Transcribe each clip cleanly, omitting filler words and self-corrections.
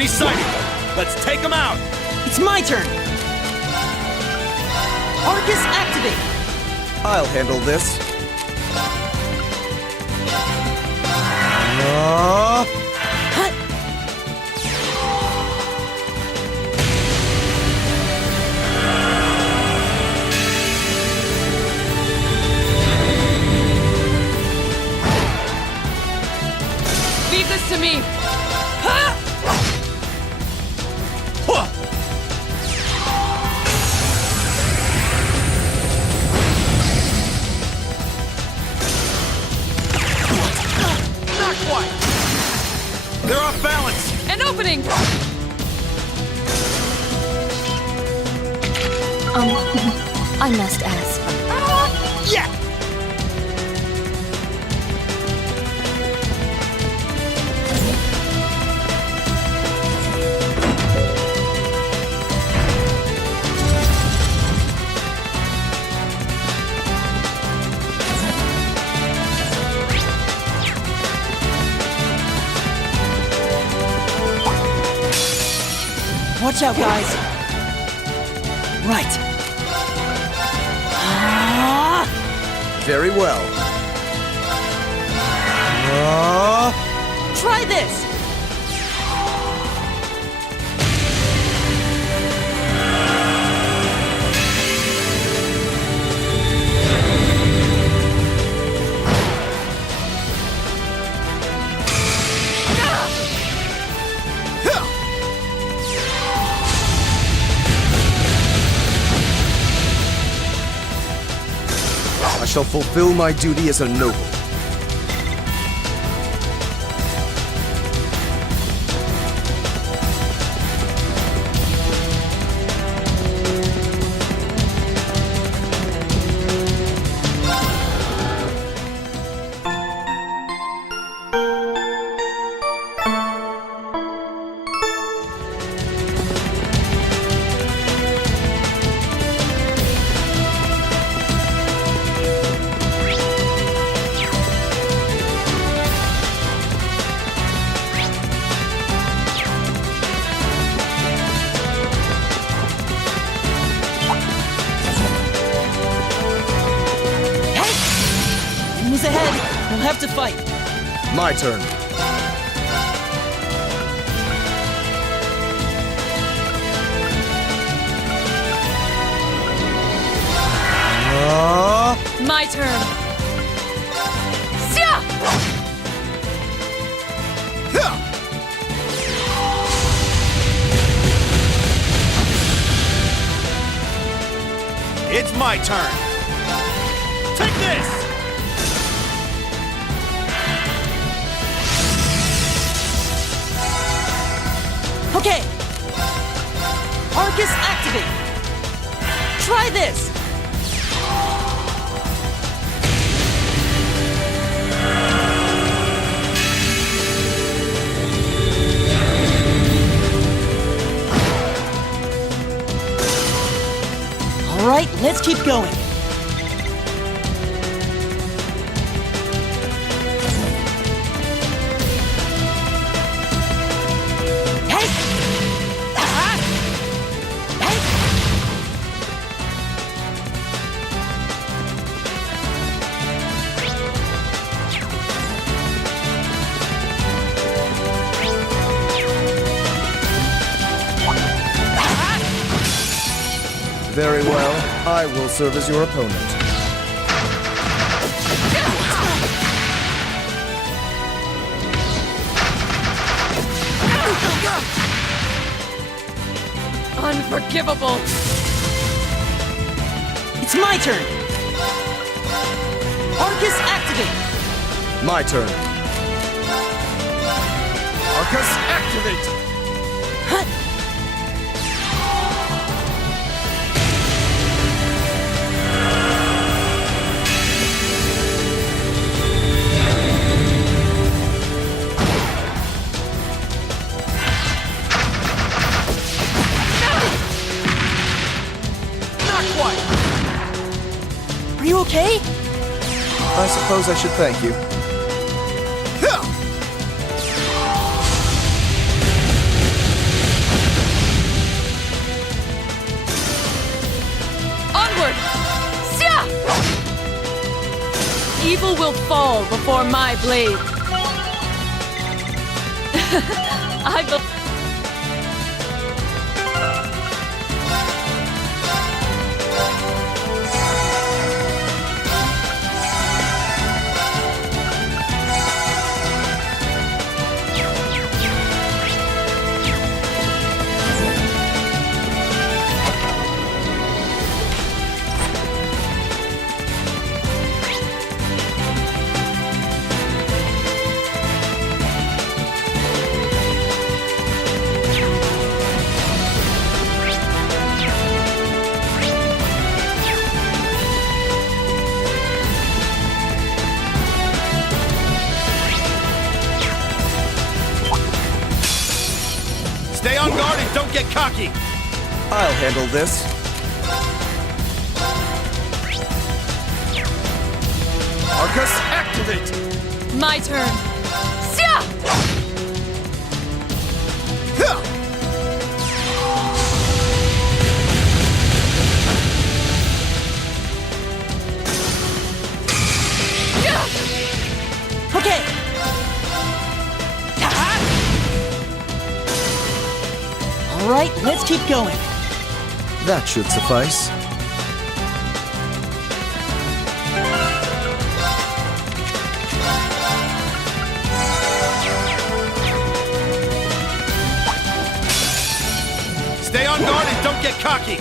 Enemy sighted! Let's take them out! It's my turn! Arcus activate! I'll handle this. Hut! Leave this to me! Huh. Not quite! They're off balance! An opening! I must ask. Yeah! Watch out, guys! Right! Very well. Try this! I shall fulfill my duty as a noble. Enemies ahead! We'll have to fight! My turn. My turn! Sia! It's my turn! Take this! Okay! Arcus activate! Try this! Alright, let's keep going. Hey! Hey! Very well. I will serve as your opponent. Unforgivable! It's my turn! Arcus activate! My turn. Arcus, activate! Hut! Not quite! Are you okay? I suppose I should thank you. Evil will fall before my blade. I believe. Stay on guard and don't get cocky! I'll handle this. Aurochs, activate! My turn. Sia! Huh! Okay. All right, let's keep going. That should suffice. Stay on guard and don't get cocky!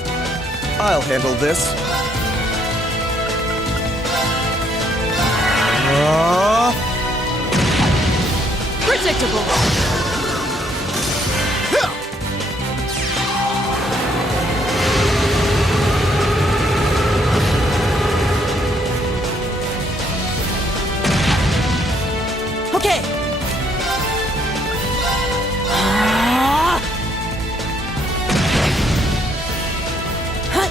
I'll handle this. Predictable. Huh! Okay. Ah. Huh.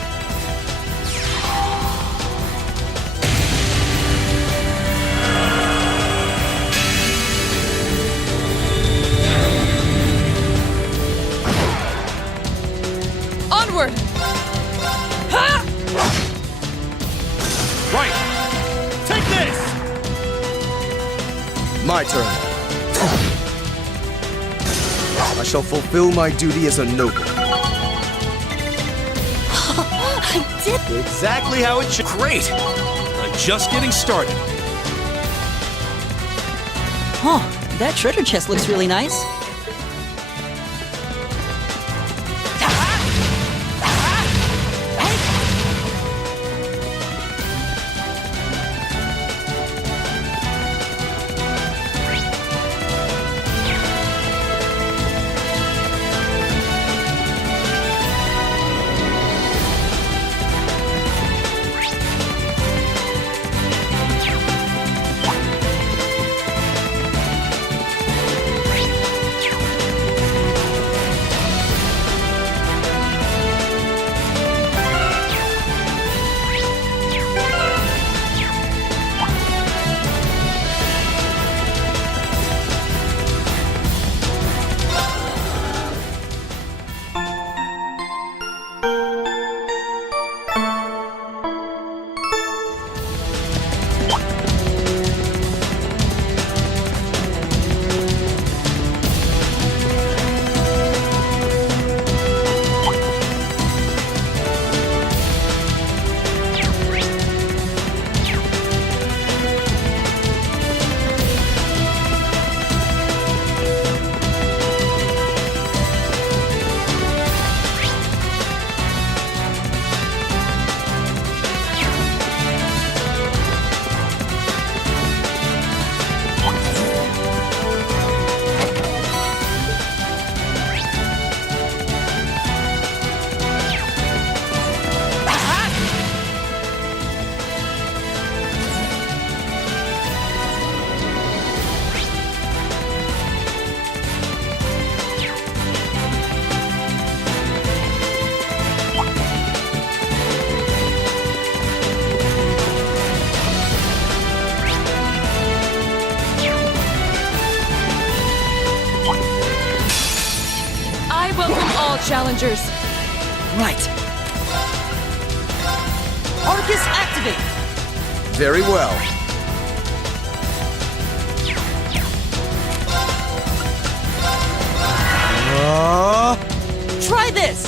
Onward. Ha! Right! Take this! My turn. I shall fulfill my duty as a noble. I did. Exactly how it should. Great! I'm just getting started. Huh, that treasure chest looks really nice. challengers. Right. Aurochs, activate! Very well. Try this!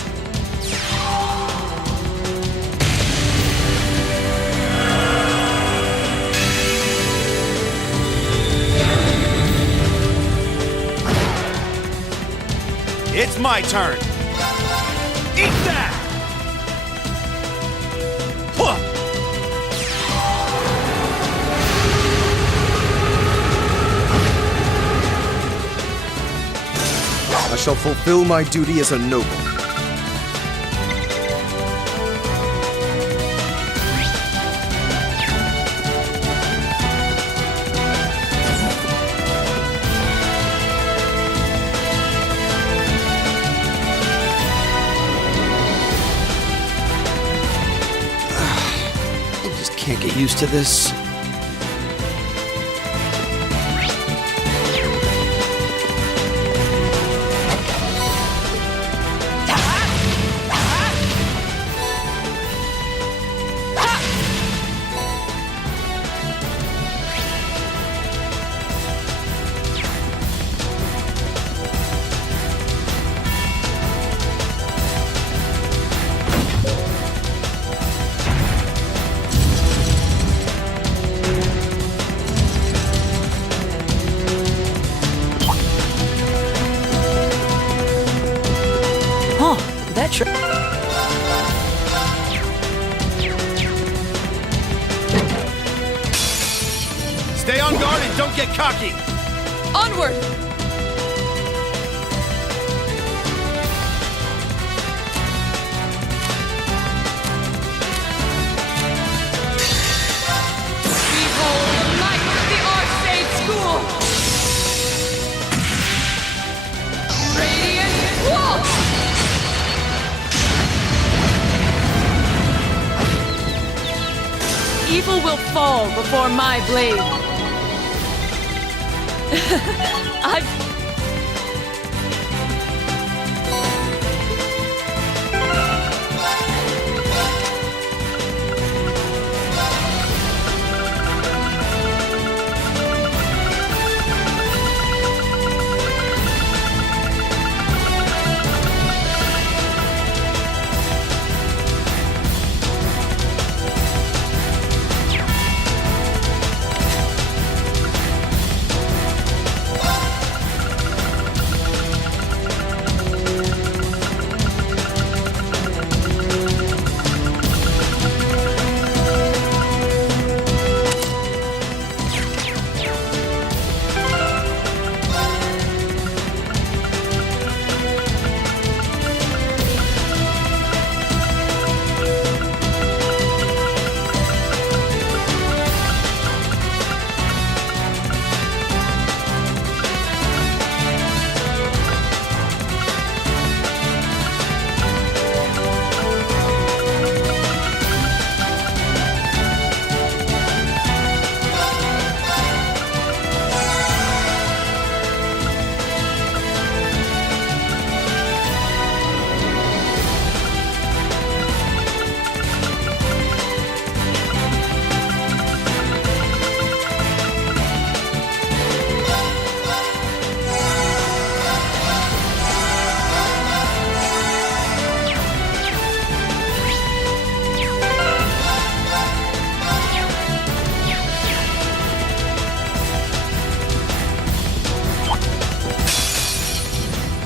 It's my turn. Eat that! Huh. I shall fulfill my duty as a noble. I just can't get used to this. Huh, that Stay on guard and don't get cocky. Onward! Behold the might of the Archsage School! Radiant Walk! Evil will fall before my blade. I've...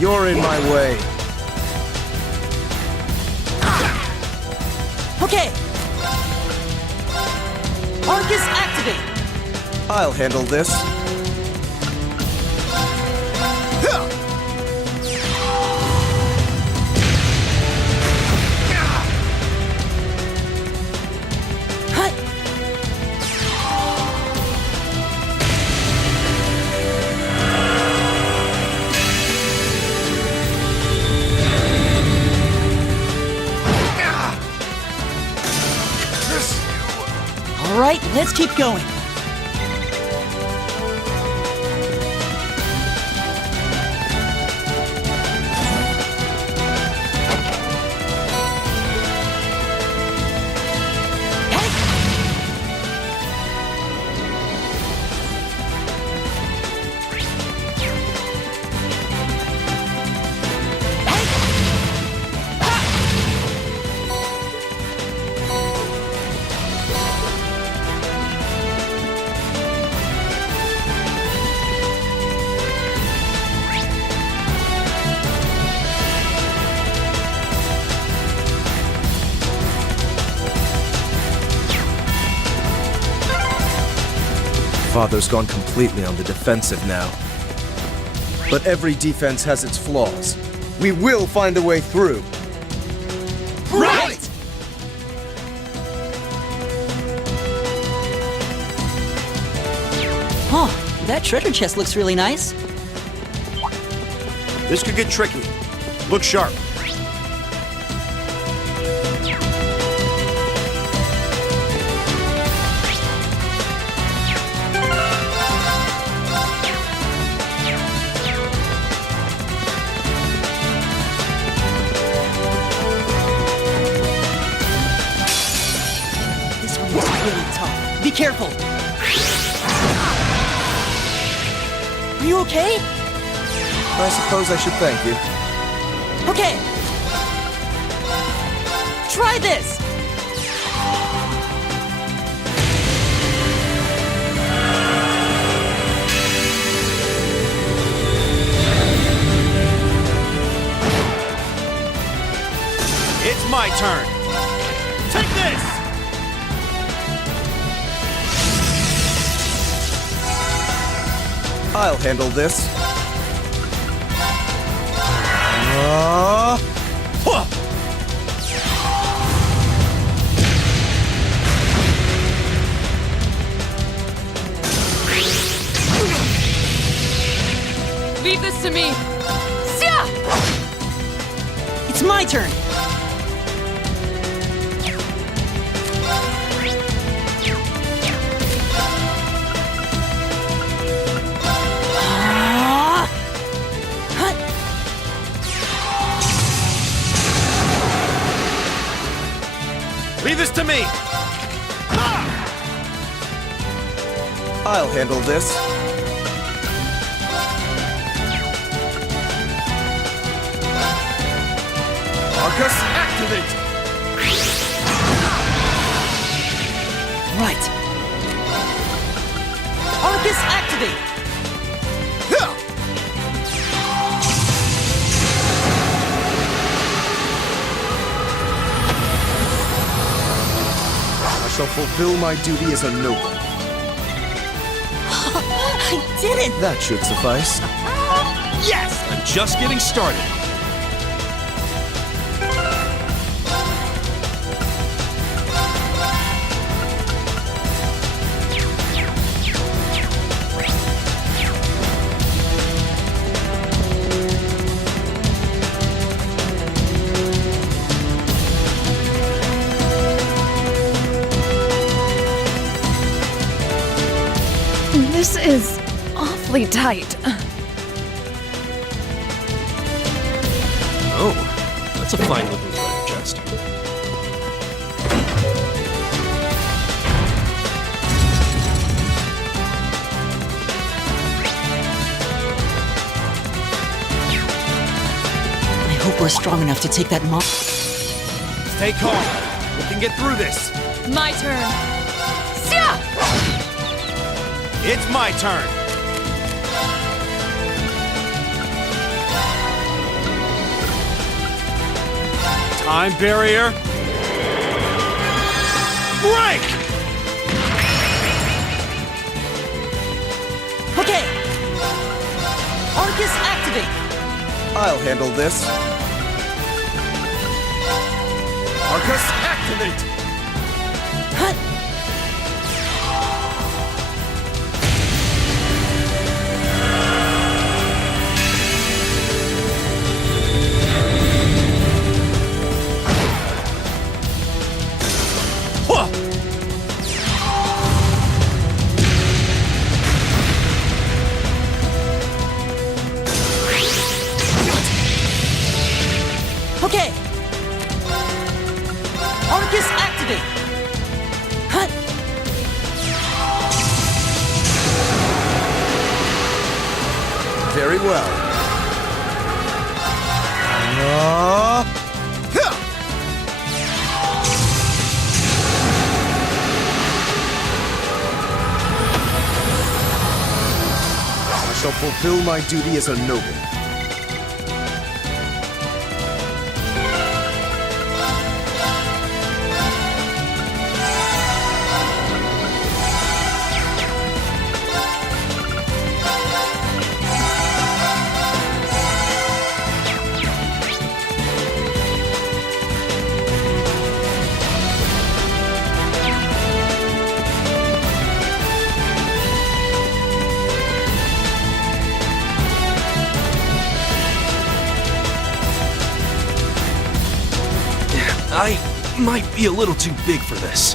You're in my way. Okay! Arcus activate! I'll handle this. Hut! All right, let's keep going. Father's gone completely on the defensive now. But every defense has its flaws. We will find a way through. Right! Huh, that treasure chest looks really nice. This could get tricky. Look sharp. This one looks really tough. Be careful. Are you okay? I suppose I should thank you. Okay. Try this. It's my turn. Take this! I'll handle this. Huh. Leave this to me. Sia! It's my turn. Leave this to me! I'll handle this. Aurochs, activate! Right. Aurochs activate. I shall fulfill my duty as a noble. I did it! That should suffice. Yes! I'm just getting started. This is awfully tight. Oh, that's a fine-looking treasure chest. I hope we're strong enough to take that mob. Stay calm. We can get through this. My turn. Sia! It's my turn. Time barrier. Break! Okay. Aurochs activate. I'll handle this. Aurochs, activate! Hut. Huh. Okay. Aurochs activate. Hut. Very well. I shall fulfill my duty as a noble. I might be a little too big for this.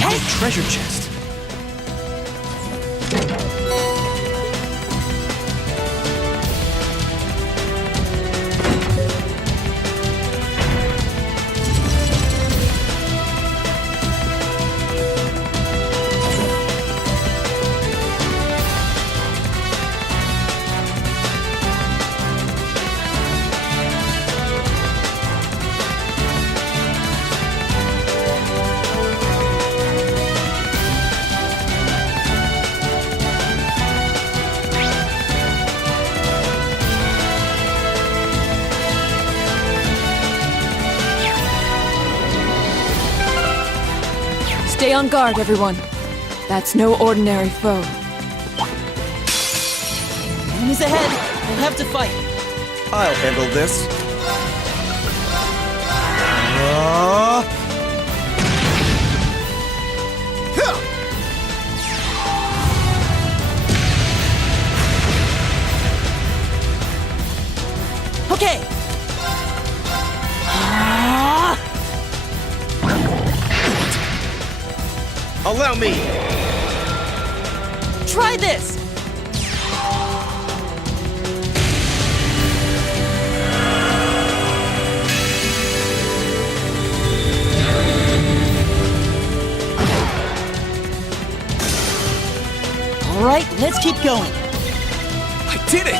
Hey! Treasure chest. Stay on guard, everyone. That's no ordinary foe. Enemies ahead. We'll have to fight. I'll handle this. Okay. Allow me! Try this. All right, let's keep going. I did it!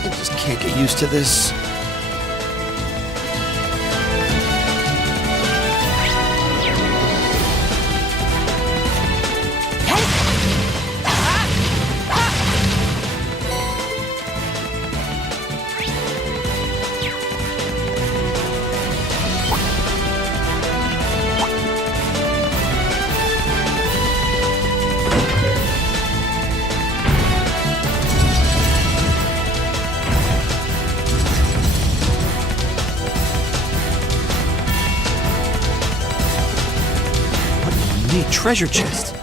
I just can't get used to this. Neat treasure chest.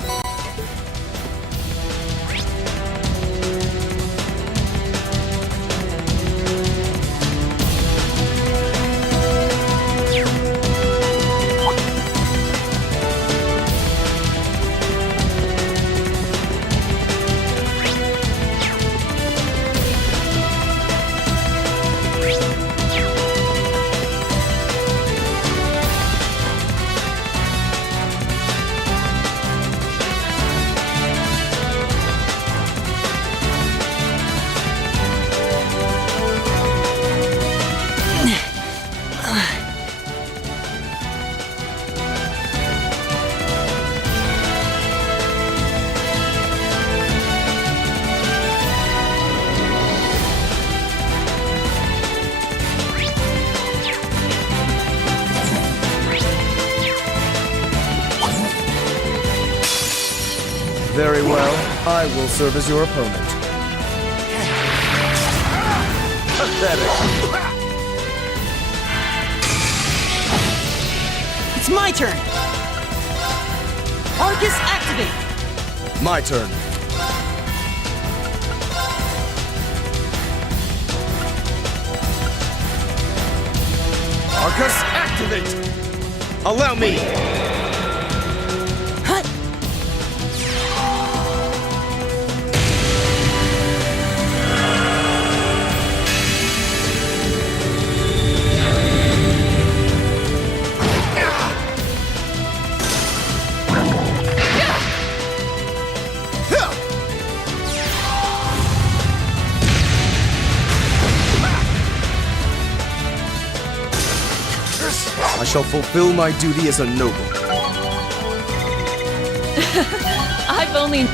Very well. I will serve as your opponent. Pathetic. It's my turn. Arcus, activate. My turn. Arcus, activate! Allow me! Hut. I shall fulfill my duty as a noble. I've only...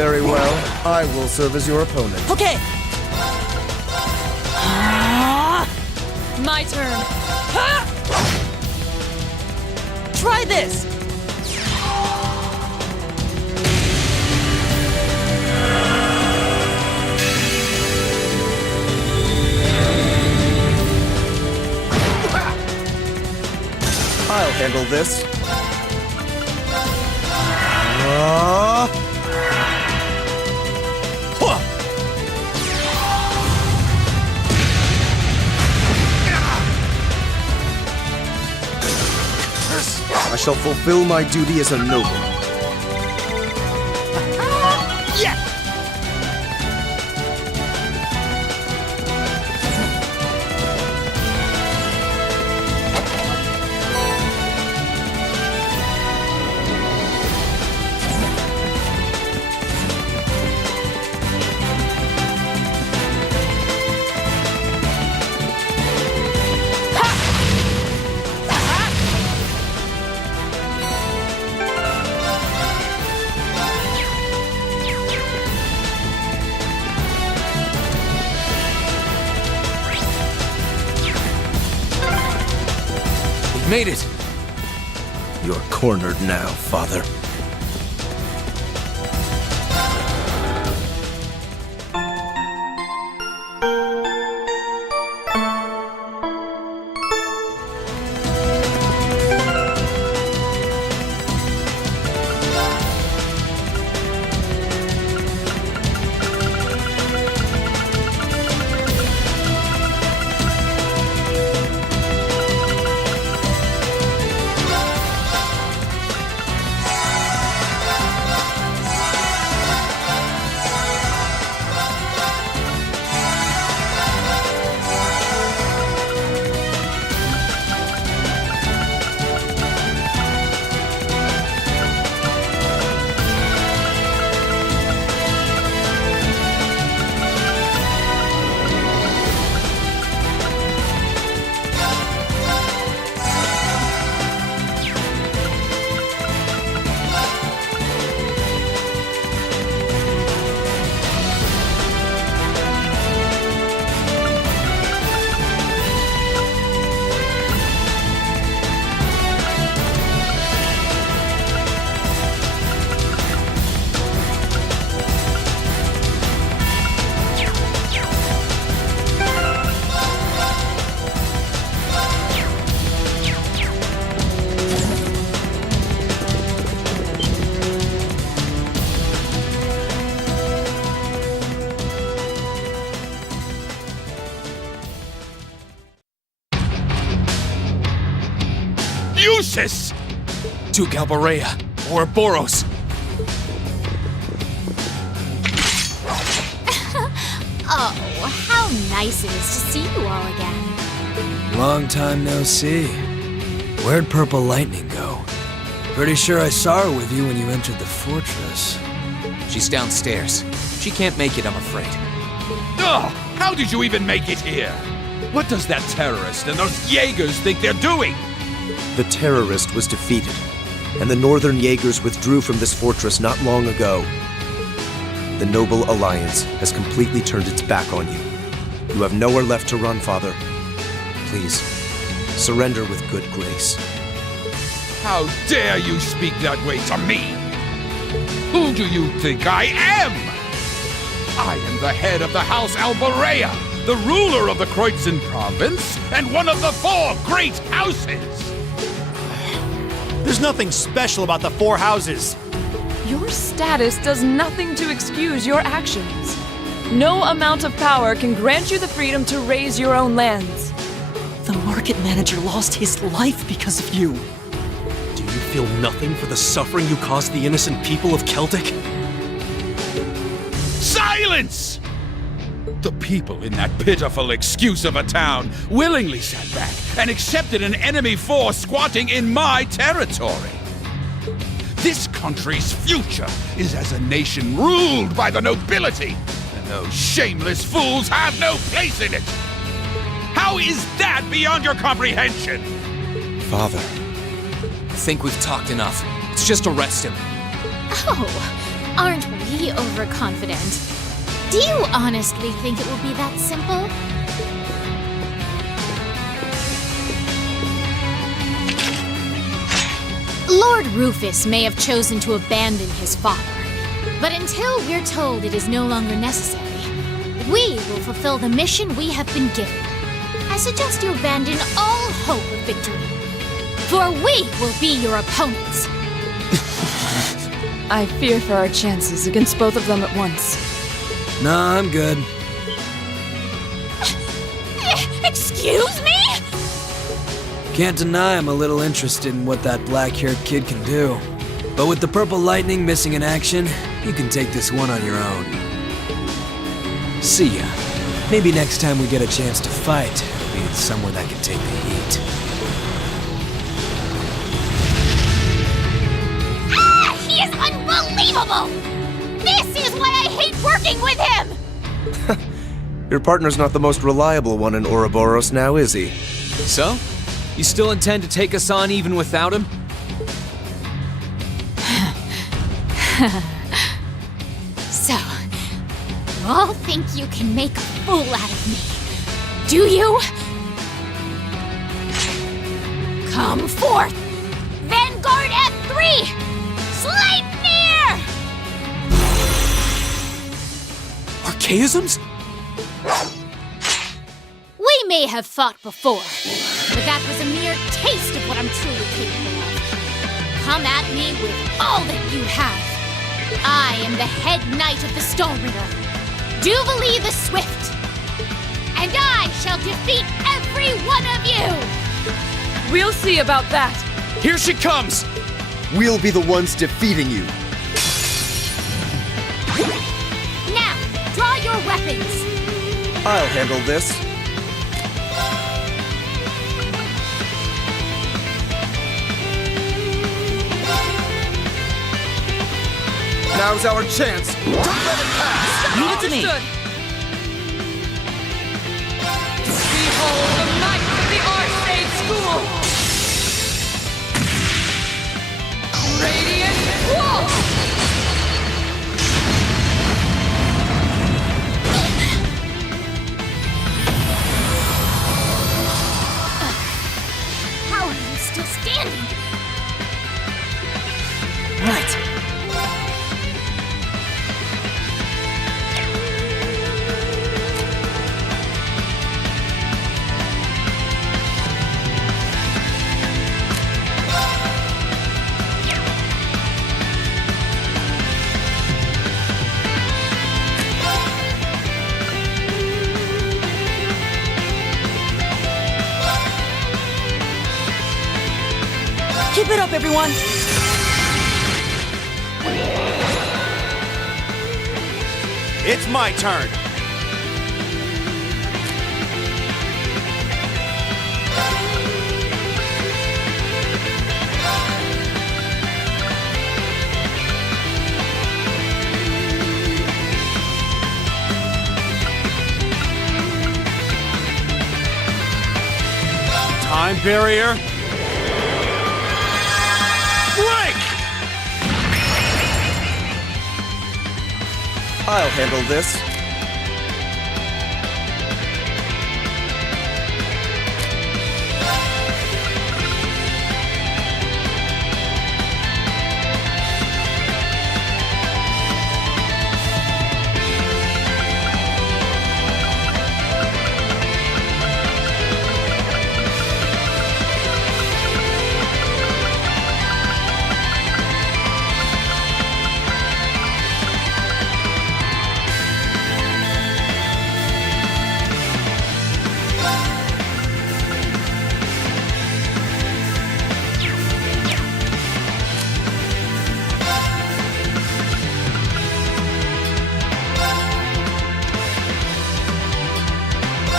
Very well. I will serve as your opponent. Okay. My turn. Try this. I'll handle this. I shall fulfill my duty as a noble. Yeah! Made it! You're cornered now, Father. Useless! To Galbarea or Boros. Oh, how nice it is to see you all again. Long time no see. Where'd Purple Lightning go? Pretty sure I saw her with you when you entered the fortress. She's downstairs. She can't make it, I'm afraid. Ugh! How did you even make it here? What does that terrorist and those Jaegers think they're doing? The terrorist was defeated, and the Northern Jaegers withdrew from this fortress not long ago. The Noble Alliance has completely turned its back on you. You have nowhere left to run, Father. Please, surrender with good grace. How dare you speak that way to me? Who do you think I am? I am the head of the House Albarea, the ruler of the Kreutzen province, and one of the 4 great houses. There's nothing special about the 4 houses. Your status does nothing to excuse your actions. No amount of power can grant you the freedom to raise your own lands. The market manager lost his life because of you. Do you feel nothing for the suffering you caused the innocent people of Celtic? Silence! The people in that pitiful excuse of a town willingly sat back and accepted an enemy force squatting in my territory. This country's future is as a nation ruled by the nobility, and those shameless fools have no place in it. How is that beyond your comprehension? Father. I think we've talked enough. Let's just arrest him. Oh, aren't we be overconfident. Do you honestly think it will be that simple? Lord Rufus may have chosen to abandon his father, but until we're told it is no longer necessary, we will fulfill the mission we have been given. I suggest you abandon all hope of victory, for we will be your opponents. I fear for our chances against both of them at once. Nah, I'm good. Excuse me? Can't deny I'm a little interested in what that black-haired kid can do. But with the purple lightning missing in action, you can take this one on your own. See ya. Maybe next time we get a chance to fight, it'll be somewhere that can take the heat. Ah! He is unbelievable! This is why I hate working with him! Your partner's not the most reliable one in Ouroboros now, is he? So? You still intend to take us on even without him? So, you all think you can make a fool out of me, do you? Come forth! Vanguard F3! Sleipnir! Archaisms? We may have fought before, but that was a mere taste of what I'm truly capable of. Come at me with all that you have. I am the head knight of the Stormritter, Jubilee the Swift, and I shall defeat every one of you! We'll see about that. Here she comes! We'll be the ones defeating you. Now, draw your weapons! I'll handle this. Now's our chance. Don't let it pass. Leave it to me. Understood. Behold the might of the Arcade School! Radiant Wall! How are you still standing? Right. Keep it up, everyone! It's my turn! Time barrier. Break! I'll handle this.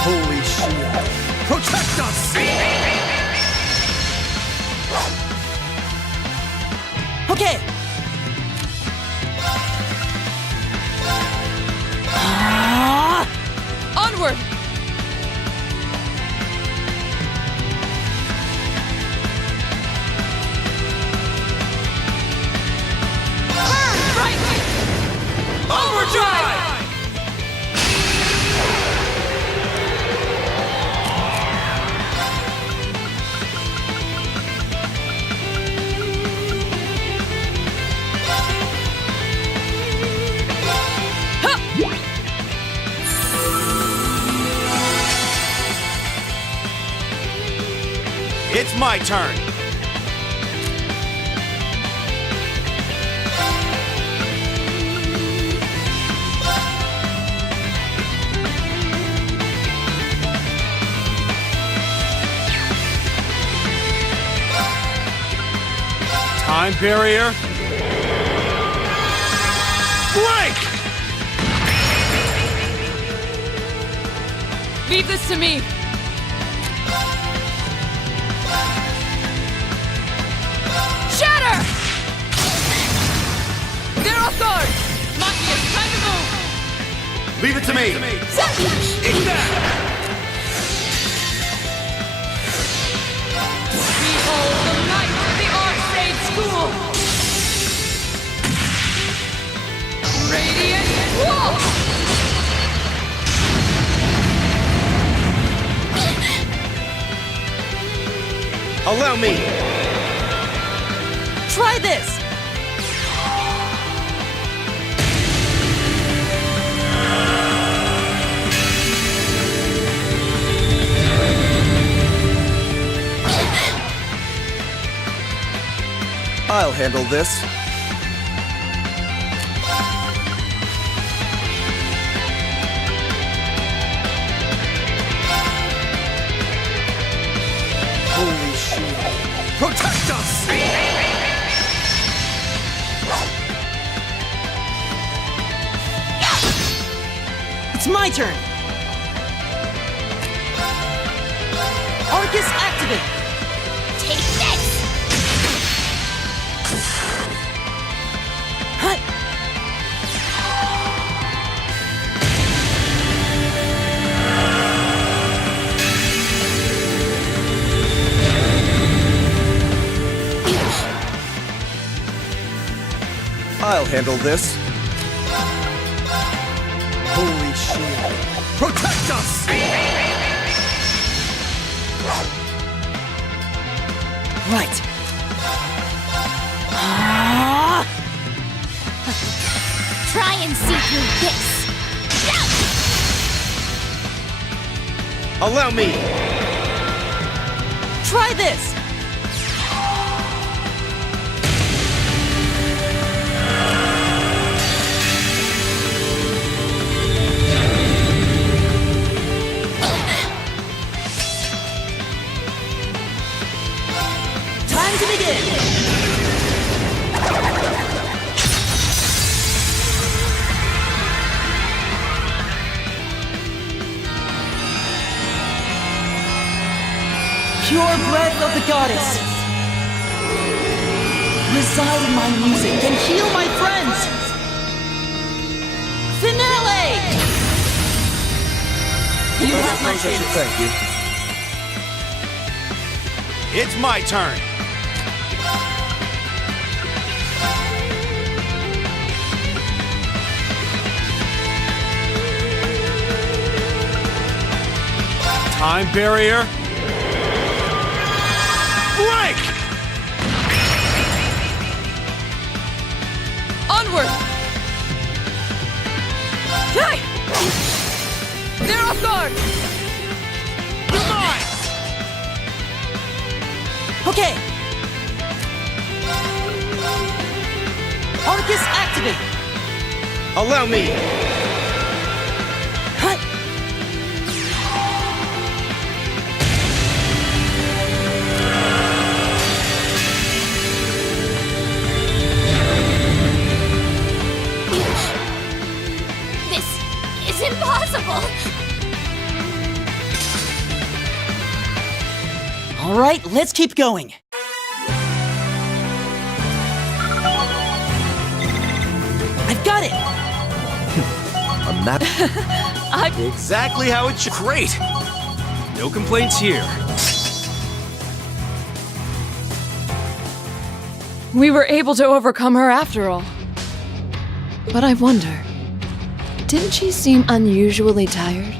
Holy shield. Protect us! Okay! Onward! Right! It's my turn. Time barrier. Break! Leave this to me. Shatter! They're off guard! Machias, time to move! Leave it to me. Eat that! Behold the might of the Archsage School! Radiant Wall! Allow me. Try this! I'll handle this. Holy shit. Protect us! It's my turn! Arcus activate! Take this! Hut! I'll handle this. Holy shit. Protect us! Right. Ah! Try and see through this. Allow me. Try this! Time to begin! Pure breath of the goddess! Reside in my music and heal my friends! Finale! You have my chance. Thank you. It's my turn. Time barrier. Break! Onward! Hey! They're off guard! You're mine! Okay. Arcus activate! Allow me. Hut! This is impossible! All right, let's keep going. I've got it! A map. Exactly how it should. Great! No complaints here. We were able to overcome her after all. But I wonder, didn't she seem unusually tired?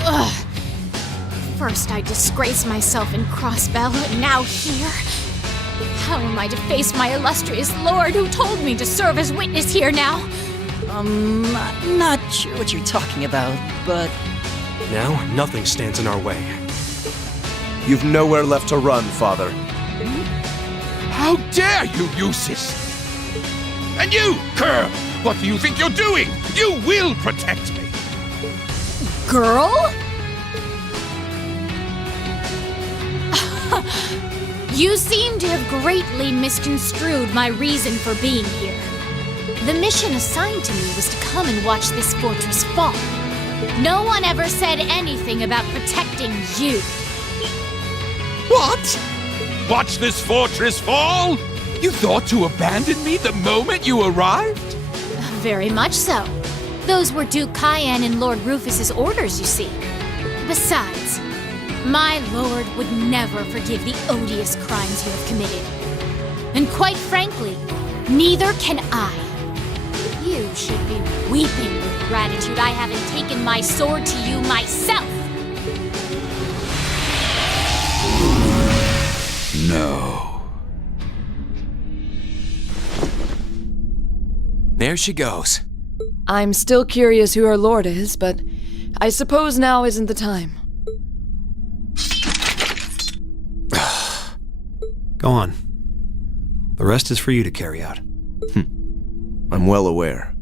Ugh. First I disgrace myself in Crossbell, and now here. How am I to face my illustrious lord who told me to serve as witness here now? Not sure what you're talking about, but... Now, nothing stands in our way. You've nowhere left to run, Father. How dare you, Eustace! And you, Kerr! What do you think you're doing? You will protect me! Girl? You seem to have greatly misconstrued my reason for being here. The mission assigned to me was to come and watch this fortress fall. No one ever said anything about protecting you. What? Watch this fortress fall? You thought to abandon me the moment you arrived? Very much so. Those were Duke Cayenne and Lord Rufus's orders, you see. Besides, my lord would never forgive the odious crimes you have committed. And quite frankly, neither can I. You should be weeping with gratitude I haven't taken my sword to you myself. No. There she goes. I'm still curious who our lord is, but I suppose now isn't the time. Go on. The rest is for you to carry out. I'm well aware.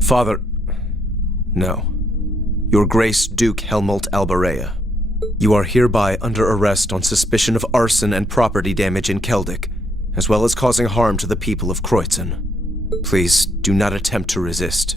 Father... No. Your Grace Duke Helmut Albarea. You are hereby under arrest on suspicion of arson and property damage in Keldic, as well as causing harm to the people of Kreutzen. Please do not attempt to resist.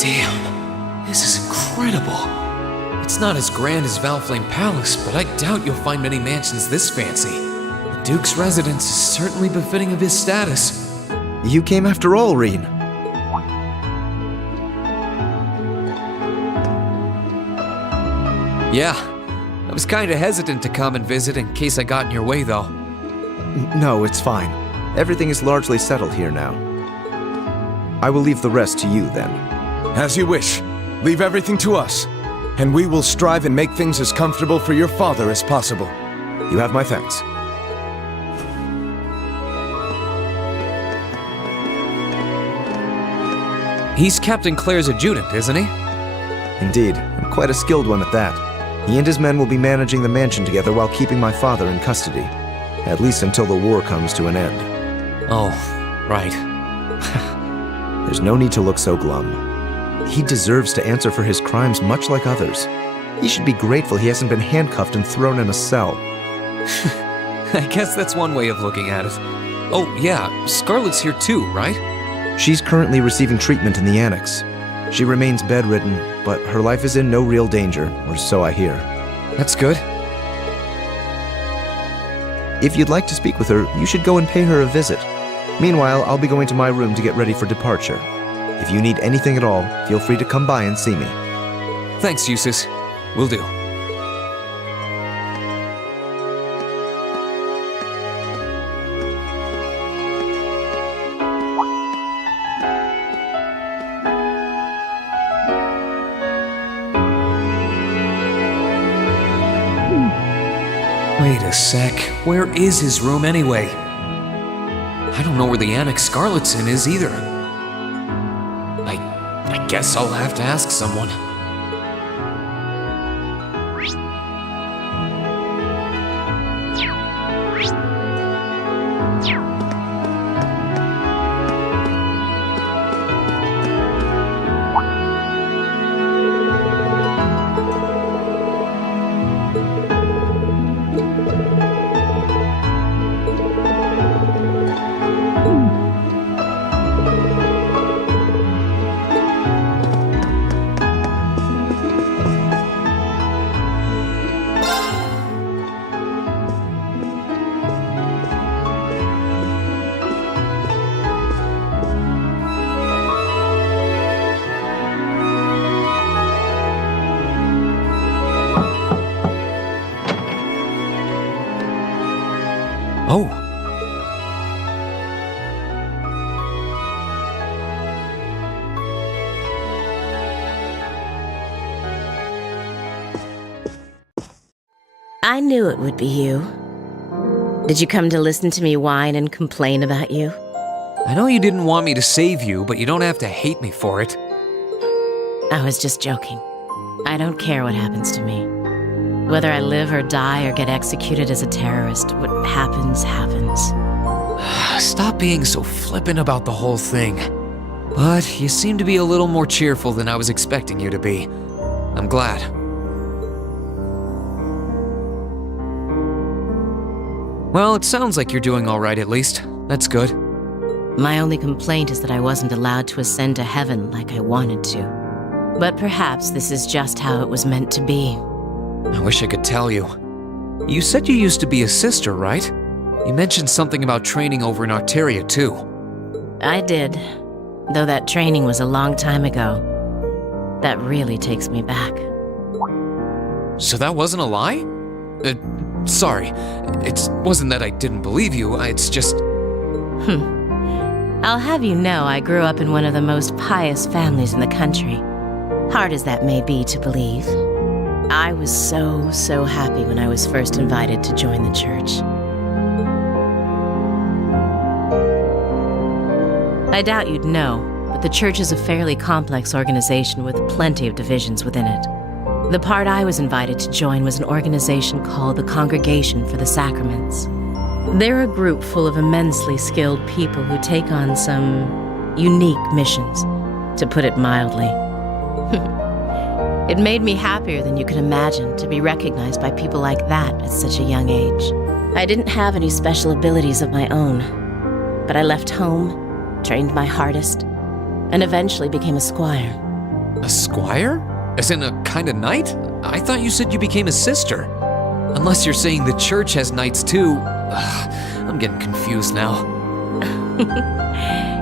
Damn, this is incredible. It's not as grand as Valflame Palace, but I doubt you'll find many mansions this fancy. The Duke's residence is certainly befitting of his status. You came after all, Reen. Yeah, I was kinda hesitant to come and visit in case I got in your way, though. No, it's fine. Everything is largely settled here now. I will leave the rest to you, then. As you wish. Leave everything to us, and we will strive and make things as comfortable for your father as possible. You have my thanks. He's Captain Claire's adjutant, isn't he? Indeed, and quite a skilled one at that. He and his men will be managing the mansion together while keeping my father in custody. At least until the war comes to an end. Oh, right. There's no need to look so glum. He deserves to answer for his crimes much like others. He should be grateful he hasn't been handcuffed and thrown in a cell. I guess that's one way of looking at it. Oh, yeah, Scarlet's here too, right? She's currently receiving treatment in the annex. She remains bedridden, but her life is in no real danger, or so I hear. That's good. If you'd like to speak with her, you should go and pay her a visit. Meanwhile, I'll be going to my room to get ready for departure. If you need anything at all, feel free to come by and see me. Thanks, Eustace. Will do. Wait a sec. Where is his room anyway? I don't know where the Annex Scarlet's in is either. I guess I'll have to ask someone. Oh. I knew it would be you. Did you come to listen to me whine and complain about you? I know you didn't want me to save you, but you don't have to hate me for it. I was just joking. I don't care what happens to me. Whether I live or die or get executed as a terrorist, what happens, happens. Stop being so flippant about the whole thing. But you seem to be a little more cheerful than I was expecting you to be. I'm glad. Well, it sounds like you're doing all right at least. That's good. My only complaint is that I wasn't allowed to ascend to heaven like I wanted to. But perhaps this is just how it was meant to be. I wish I could tell you. You said you used to be a sister, right? You mentioned something about training over in Arteria, too. I did, though that training was a long time ago. That really takes me back. So that wasn't a lie? Sorry. It wasn't that I didn't believe you, it's just... I'll have you know I grew up in one of the most pious families in the country. Hard as that may be to believe. I was so happy when I was first invited to join the church. I doubt you'd know, but the church is a fairly complex organization with plenty of divisions within it. The part I was invited to join was an organization called the Congregation for the Sacraments. They're a group full of immensely skilled people who take on some unique missions, to put it mildly. It made me happier than you could imagine to be recognized by people like that at such a young age. I didn't have any special abilities of my own, but I left home, trained my hardest, and eventually became a squire. A squire? As in a kind of knight? I thought you said you became a sister. Unless you're saying the church has knights too. Ugh, I'm getting confused now.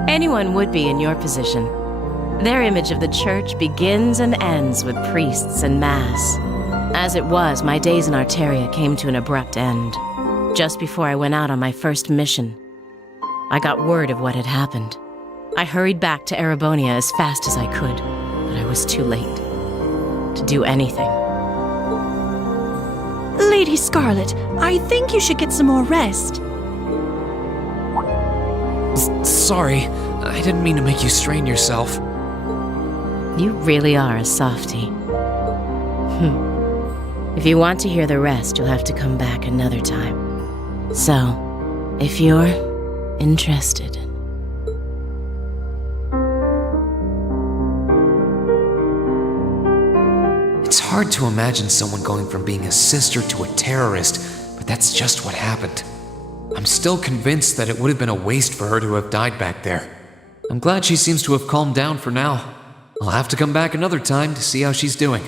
Anyone would be in your position. Their image of the church begins and ends with priests and mass. As it was, my days in Arteria came to an abrupt end. Just before I went out on my first mission, I got word of what had happened. I hurried back to Erebonia as fast as I could, but I was too late to do anything. Lady Scarlet, I think you should get some more rest. Sorry, I didn't mean to make you strain yourself. You really are a softie. If you want to hear the rest, you'll have to come back another time. So, if you're interested. It's hard to imagine someone going from being a sister to a terrorist, but that's just what happened. I'm still convinced that it would have been a waste for her to have died back there. I'm glad she seems to have calmed down for now. I'll have to come back another time to see how she's doing.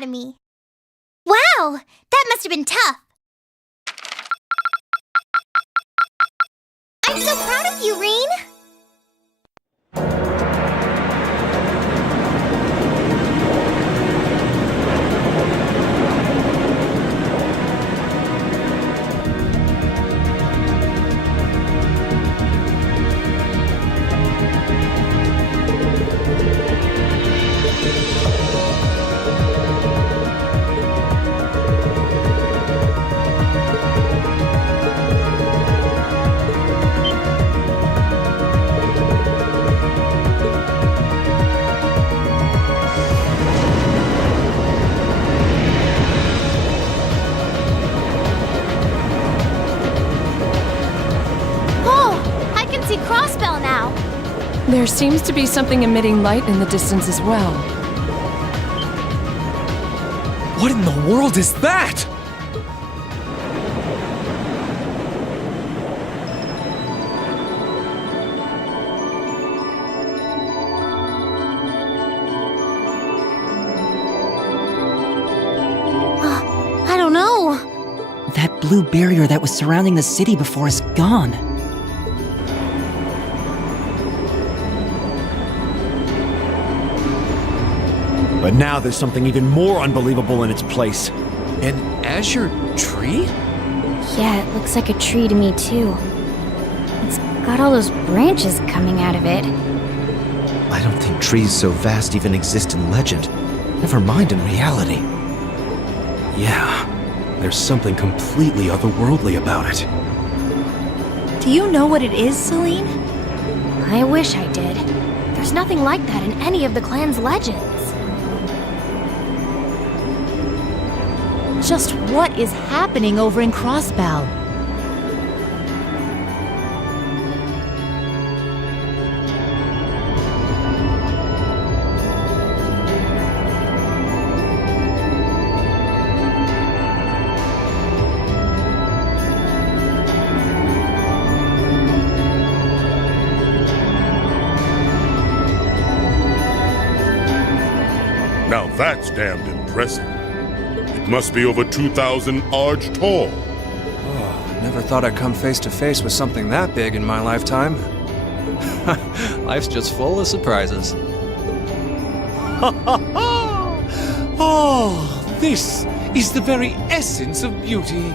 out of me. Wow, that must have been tough. I'm so proud of you, Reen. There seems to be something emitting light in the distance as well. What in the world is that? I don't know. That blue barrier that was surrounding the city before is gone. But now there's something even more unbelievable in its place. An azure tree? Yeah, it looks like a tree to me, too. It's got all those branches coming out of it. I don't think trees so vast even exist in legend. Never mind in reality. Yeah, there's something completely otherworldly about it. Do you know what it is, Celine? I wish I did. There's nothing like that in any of the clan's legends. Just what is happening over in Crossbell? Now that's damned impressive. It must be over 2,000 arch tall. Oh, never thought I'd come face to face with something that big in my lifetime. Life's just full of surprises. Oh, this is the very essence of beauty.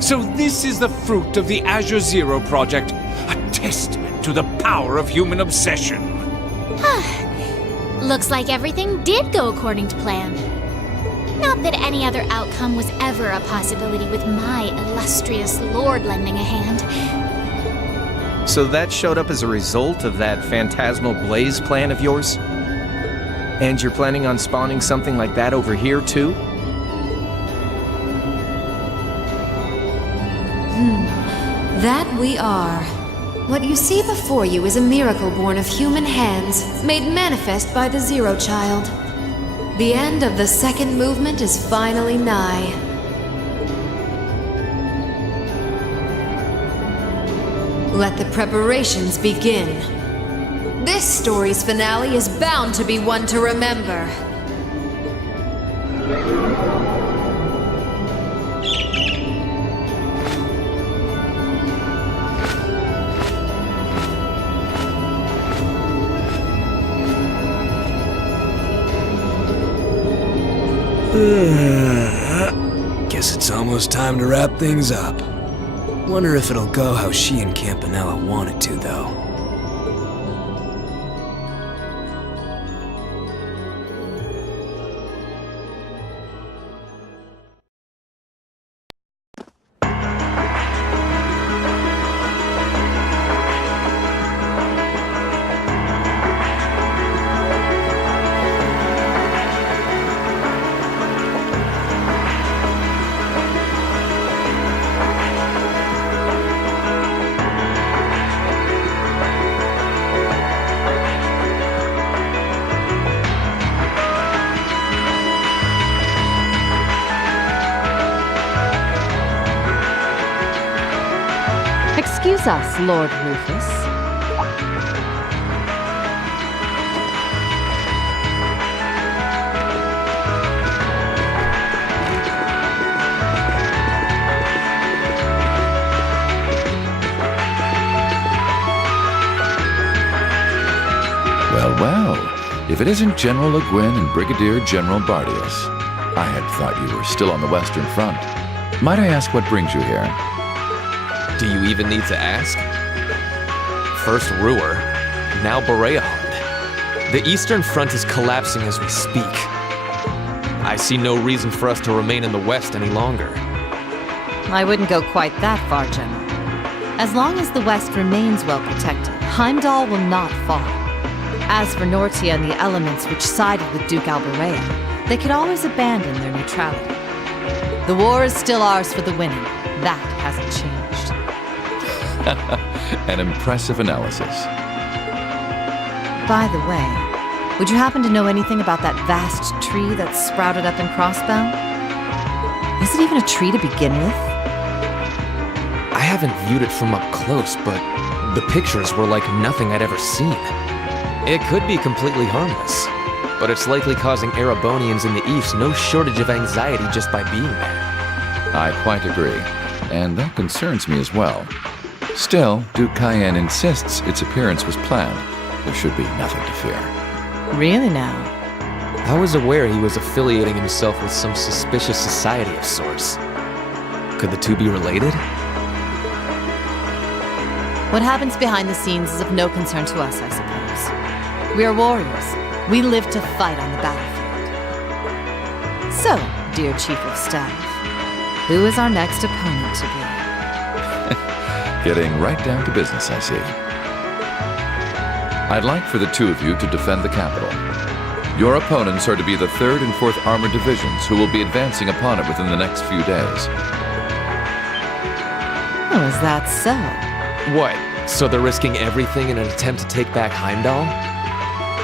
So this is the fruit of the Azure Zero project, a testament to the power of human obsession. Looks like everything did go according to plan. Not that any other outcome was ever a possibility with my illustrious lord lending a hand. So that showed up as a result of that phantasmal blaze plan of yours? And you're planning on spawning something like that over here, too? That we are. What you see before you is a miracle born of human hands, made manifest by the Zero Child. The end of the second movement is finally nigh. Let the preparations begin. This story's finale is bound to be one to remember. Guess it's almost time to wrap things up. Wonder if it'll go how she and Campanella wanted to, though. Excuse us, Lord Rufus. Well, if it isn't General Le Guin and Brigadier General Bardius. I had thought you were still on the Western Front. Might I ask what brings you here? Do you even need to ask? First Ruhr, now Bereahard. The Eastern Front is collapsing as we speak. I see no reason for us to remain in the West any longer. I wouldn't go quite that far, General. As long as the West remains well protected, Heimdall will not fall. As for Nortia and the elements which sided with Duke Alberea, they could always abandon their neutrality. The war is still ours for the winning. That hasn't changed. An impressive analysis. By the way, would you happen to know anything about that vast tree that sprouted up in Crossbow? Is it even a tree to begin with? I haven't viewed it from up close, but the pictures were like nothing I'd ever seen. It could be completely harmless, but it's likely causing Erebonians in the East no shortage of anxiety just by being there. I quite agree, and that concerns me as well. Still, Duke Cayenne insists its appearance was planned. There should be nothing to fear. Really now? I was aware he was affiliating himself with some suspicious society of sorts. Could the two be related? What happens behind the scenes is of no concern to us, I suppose. We are warriors. We live to fight on the battlefield. So, dear Chief of Staff, who is our next opponent to be? Getting right down to business, I see. I'd like for the two of you to defend the capital. Your opponents are to be the 3rd and 4th Armored Divisions, who will be advancing upon it within the next few days. Oh, is that so? What? So they're risking everything in an attempt to take back Heimdall?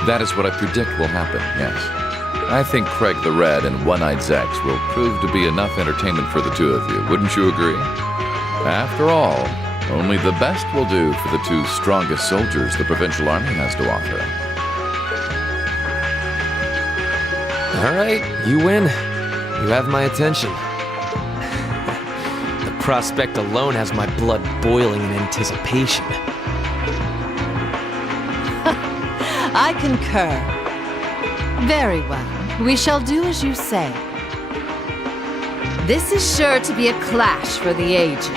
That is what I predict will happen, yes. I think Craig the Red and One-Eyed Zex will prove to be enough entertainment for the two of you, wouldn't you agree? After all, only the best will do for the two strongest soldiers the Provincial Army has to offer. All right, you win. You have my attention. The prospect alone has my blood boiling in anticipation. I concur. Very well. We shall do as you say. This is sure to be a clash for the ages.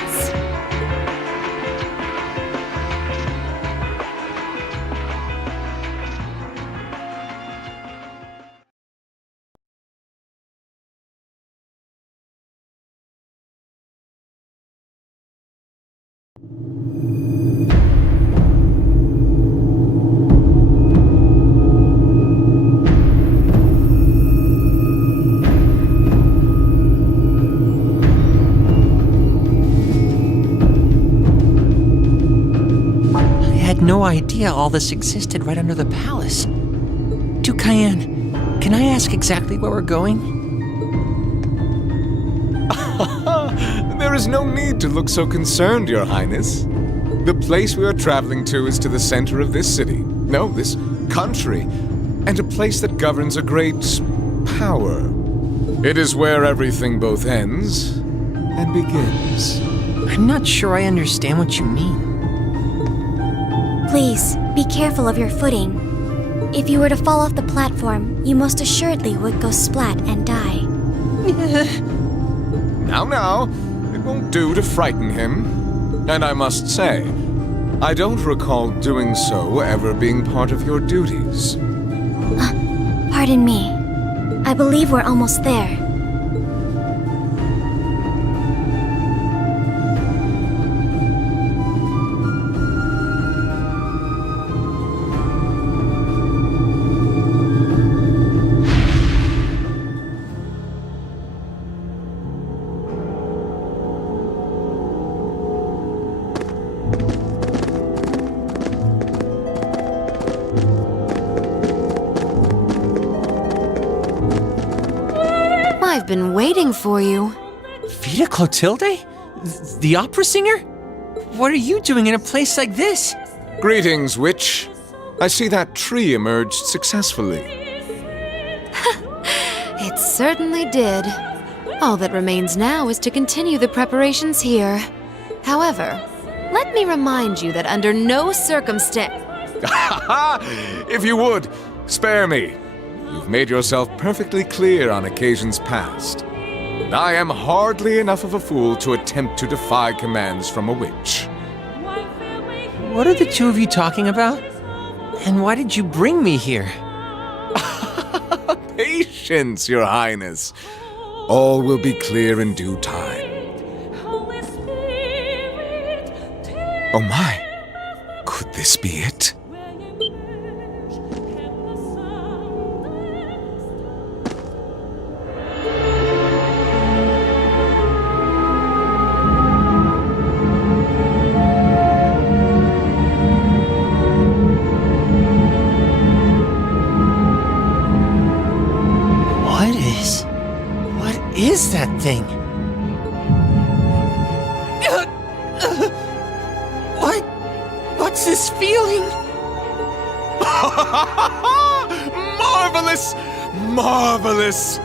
No idea all this existed right under the palace. Duke Cayenne, can I ask exactly where we're going? There is no need to look so concerned, Your Highness. The place we are traveling to is to the center of this city. No, this country. And a place that governs a great power. It is where everything both ends and begins. I'm not sure I understand what you mean. Please, be careful of your footing. If you were to fall off the platform, you most assuredly would go splat and die. Now, it won't do to frighten him. And I must say, I don't recall doing so ever being part of your duties. Pardon me. I believe we're almost there. I've been waiting for you. Vita Clotilde? The opera singer? What are you doing in a place like this? Greetings, witch. I see that tree emerged successfully. It certainly did. All that remains now is to continue the preparations here. However, let me remind you that under no circumstance... If you would, spare me. You've made yourself perfectly clear on occasions past. And I am hardly enough of a fool to attempt to defy commands from a witch. What are the two of you talking about? And why did you bring me here? Patience, Your Highness. All will be clear in due time. Oh my! Could this be it? What is that thing? What's this feeling? Marvelous! Marvelous!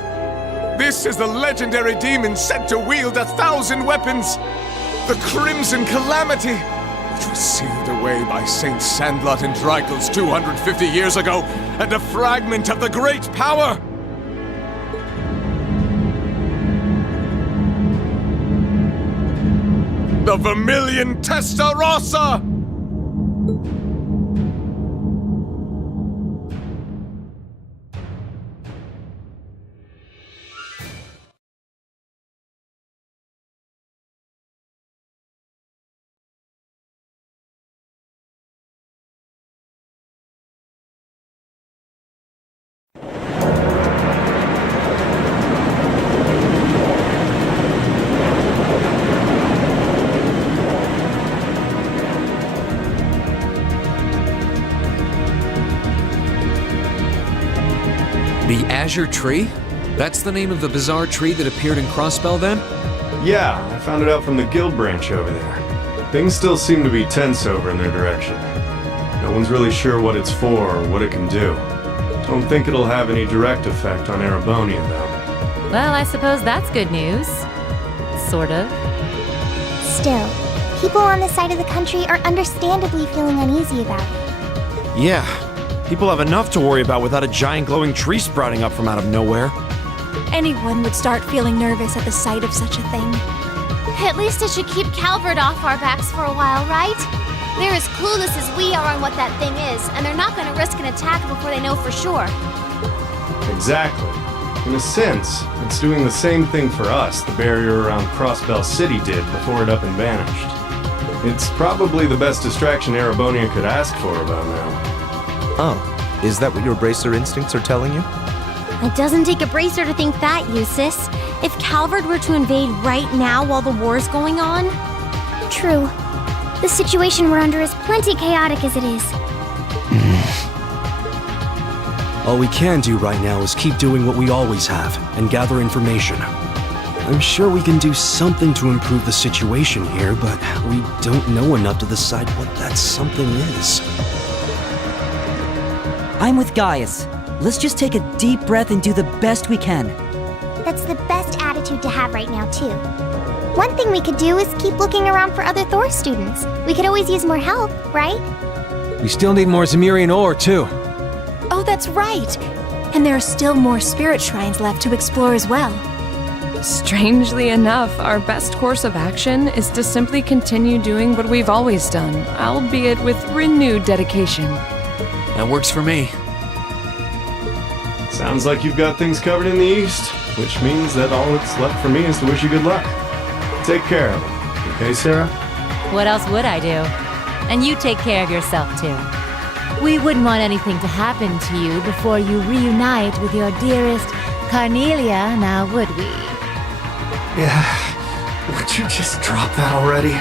This is the legendary demon said to wield 1,000 weapons. The Crimson Calamity, which was sealed away by Saint Sandlot and Drycles 250 years ago, and a fragment of the great power. The Vermilion Testarossa! The Azure Tree? That's the name of the bizarre tree that appeared in Crossbell then? Yeah, I found it out from the guild branch over there. Things still seem to be tense over in their direction. No one's really sure what it's for or what it can do. Don't think it'll have any direct effect on Erebonia, though. Well, I suppose that's good news. Sort of. Still, people on this side of the country are understandably feeling uneasy about it. Yeah, people have enough to worry about without a giant glowing tree sprouting up from out of nowhere. Anyone would start feeling nervous at the sight of such a thing. At least it should keep Calvert off our backs for a while, right? They're as clueless as we are on what that thing is, and they're not going to risk an attack before they know for sure. Exactly. In a sense, it's doing the same thing for us the barrier around Crossbell City did before it up and vanished. It's probably the best distraction Erebonia could ask for about now. Oh, is that what your bracer instincts are telling you? It doesn't take a bracer to think that, Eustace. If Calvert were to invade right now while the war's going on... True. The situation we're under is plenty chaotic as it is. All we can do right now is keep doing what we always have, and gather information. I'm sure we can do something to improve the situation here, but we don't know enough to decide what that something is. I'm with Gaius. Let's just take a deep breath and do the best we can. That's the best attitude to have right now, too. One thing we could do is keep looking around for other Thor students. We could always use more help, right? We still need more Zemirian ore, too. Oh, that's right. And there are still more spirit shrines left to explore as well. Strangely enough, our best course of action is to simply continue doing what we've always done, albeit with renewed dedication. That works for me. Sounds like you've got things covered in the east, which means that all that's left for me is to wish you good luck. Take care of it. Okay, Sarah? What else would I do? And you take care of yourself, too. We wouldn't want anything to happen to you before you reunite with your dearest Carnelia, now would we? Yeah, would you just drop that already?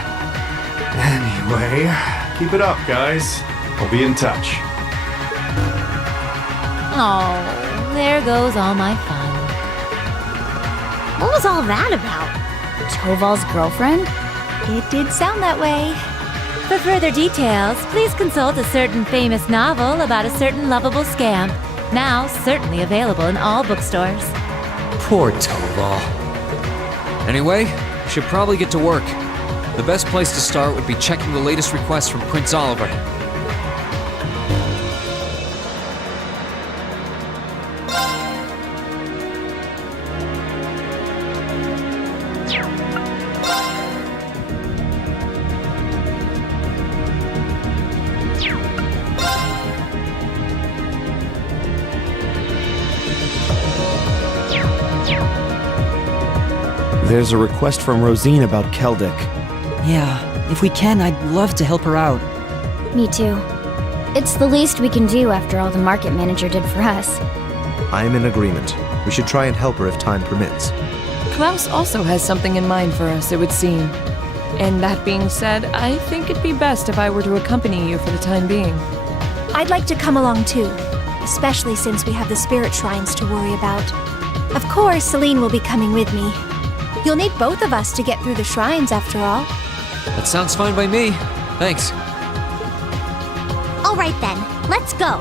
Anyway, keep it up, guys. I'll be in touch. Oh, there goes all my fun. What was all that about? Toval's girlfriend? It did sound that way. For further details, please consult a certain famous novel about a certain lovable scamp, now certainly available in all bookstores. Poor Toval. Anyway, we should probably get to work. The best place to start would be checking the latest requests from Prince Oliver. There's a request from Rosine about Keldic. Yeah, if we can, I'd love to help her out. Me too. It's the least we can do after all the market manager did for us. I am in agreement. We should try and help her if time permits. Klaus also has something in mind for us, it would seem. And that being said, I think it'd be best if I were to accompany you for the time being. I'd like to come along too, especially since we have the spirit shrines to worry about. Of course, Celine will be coming with me. You'll need both of us to get through the shrines, after all. That sounds fine by me. Thanks. All right then, let's go.